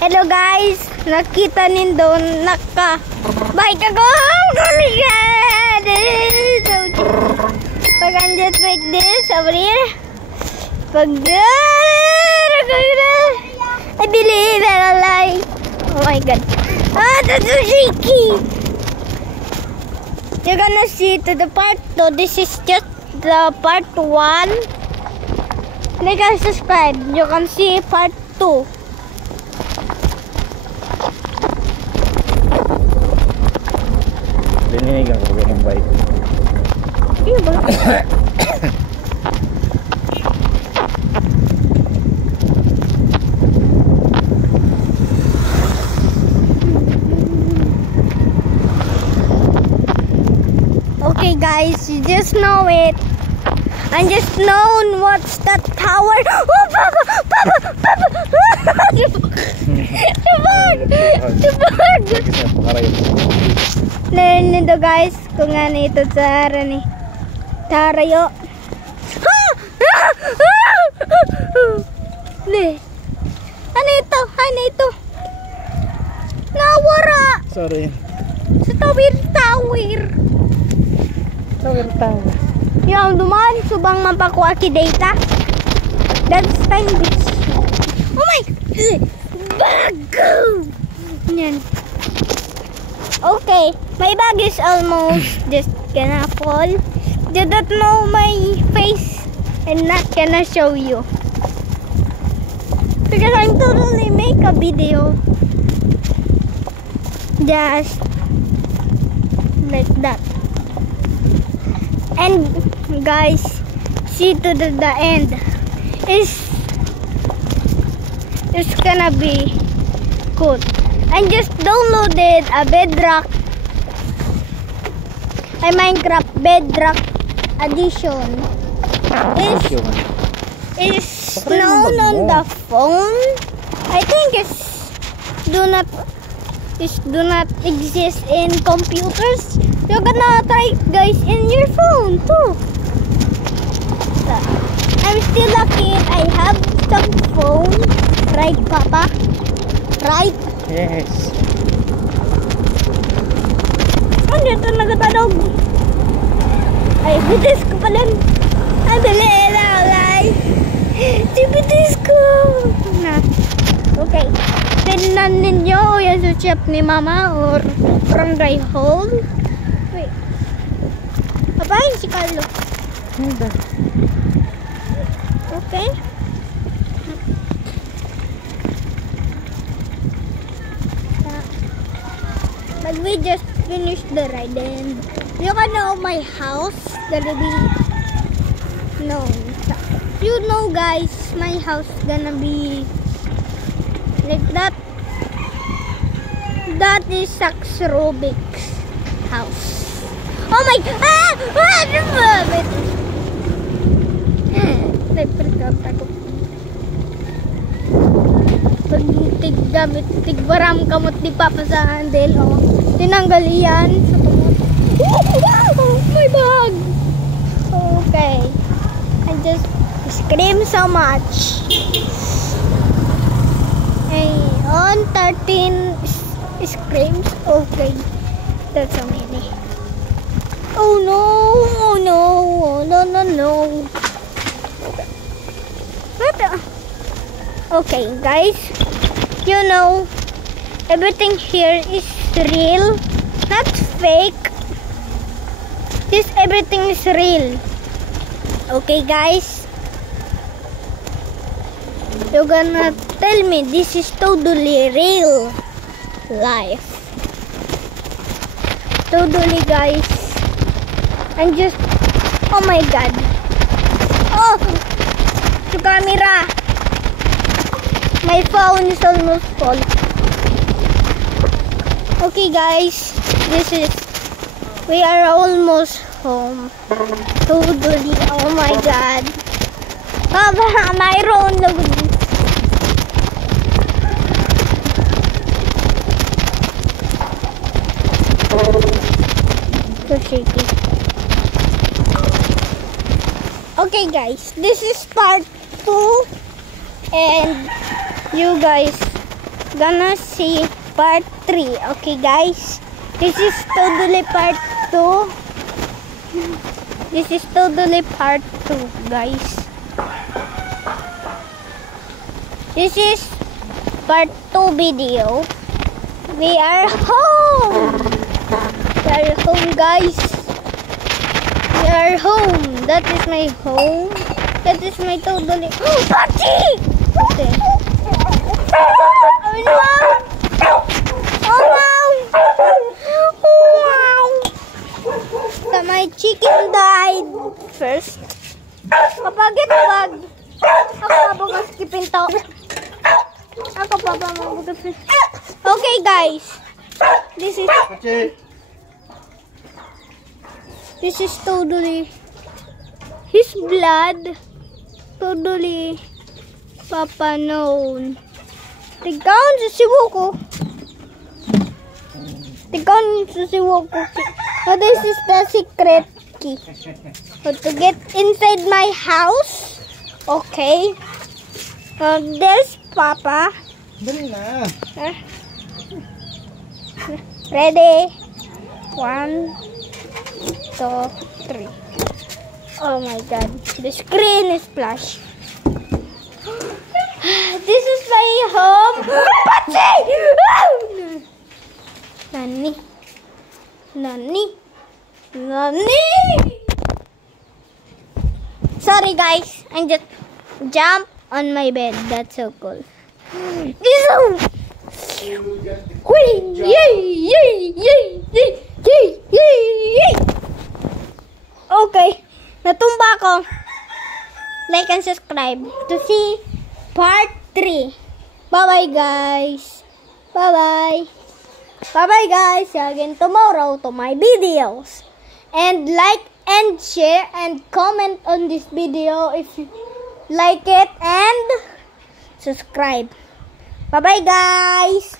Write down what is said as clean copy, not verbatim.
Hello guys, nakita nindo naka-bike ako. Pag I'm just like this over here. Pag I believe in a lie. Oh my god. That's so shaky. You're gonna see to the part 2. This is just the part 1. Like and subscribe. You can see part 2. Dininigan ko ba yung bike? Iya ba? Okay guys, you just know it. I just know what's that tower. Oh, Papa! Papa! Papa! The bird! The bird! Learn nito guys kung ano ito sa ni Tarayo. Ano ito? Ano ito? Nawara! Sorry. Sa tower. Tawa. Yung duman, subang mapakuha ki data. That's time bitch. Oh my! Bago! Yan. Okay, my bag is almost just gonna fall. You don't know my face. I'm not gonna show you. Because I'm totally make a video. Just like that. And guys, see to the end. It's gonna be good. I just downloaded a Bedrock, a Minecraft Bedrock edition. It's known on the phone. I think do not exist in computers. You're gonna try it guys in your phone too. I'm still lucky I have some phone. Right, Papa? Right? Yes. Ano ito nagatanog? Ay, bitis ko pala. Ay, bili na alay. Bitis ko. Na. Okay. Tignan ninyo yung sa chef ni Mama or from dry hole. Wait. Papain si Carlo. Okay. But we just finished the ride and you can know my house gonna be you know guys, my house gonna be like that. That is Sax Rubik's house. Oh my god! Nag-freak ako. Gamit tigbaram kamot di Papa sa handle. Oh. Tinanggal iyan sa kumot. Oh my bag! Okay. I just scream so much. Hey, on 13 screams. Okay. That's so many. Oh no! Oh no! No. What the? Okay, guys. You know, everything here is real, not fake. Everything is real. Okay, guys. You're gonna tell me this is totally real life. Totally, guys. I'm just... Oh my god. Oh! The camera! My phone is almost full. Okay guys, we are almost home. Totally, oh my god. Mayroon na so shaky. Okay guys, this is part 2 and you guys gonna see part 3. Okay, guys? This is totally part 2. This is totally part 2, guys. This is part 2 video. We are home. We are home, guys. We are home. That is my home. That is my totally. Oh, Patty! Okay. Oh no! Oh no! Oh wow! That my chicken died first. Kapagit wag. Ako pa skipin to. Ako pa mag-skipin. Okay, guys. This is totally his blood. Totally Papa known. Tignan sa siwoko. Tignan sa siwoko. So this is the secret key. So to get inside my house. Okay. There's Papa. Dali na. Ready? 1, 2, 3. Oh my God. The screen is flash. This is my home. Nani? Sorry, guys. I just jump on my bed. That's so cool. Okay. Natumba ako. Like and subscribe to see part 3. Bye-bye, guys. Bye-bye. Bye-bye, guys. See you again tomorrow to my videos. And like and share and comment on this video if you like it and subscribe. Bye-bye, guys.